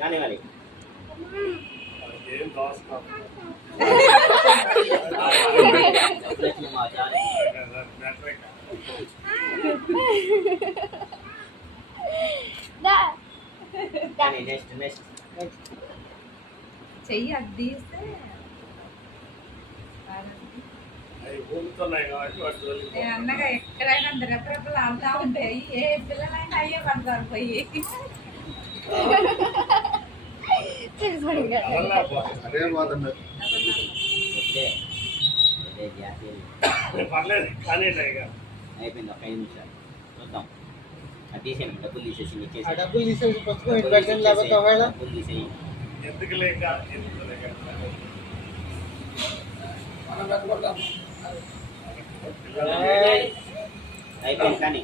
కానీ మరి నెక్స్ట్ చెయ్యి అది తీస్తే అన్నగా ఎక్కడైనా రెప్పరెప్పలు ఆడుతూ ఉంటాయి. ఏ పిల్లలైనా అయ్యే పడతారు పోయి. అయిపోయింది. ఒక 5 నిమిషాలు చూద్దాం. అది తీసేయండి. డబ్బులు తీసేసి డబ్బులు తీసేసి డబ్బులు తీసేయి. అయిపోయింది కానీ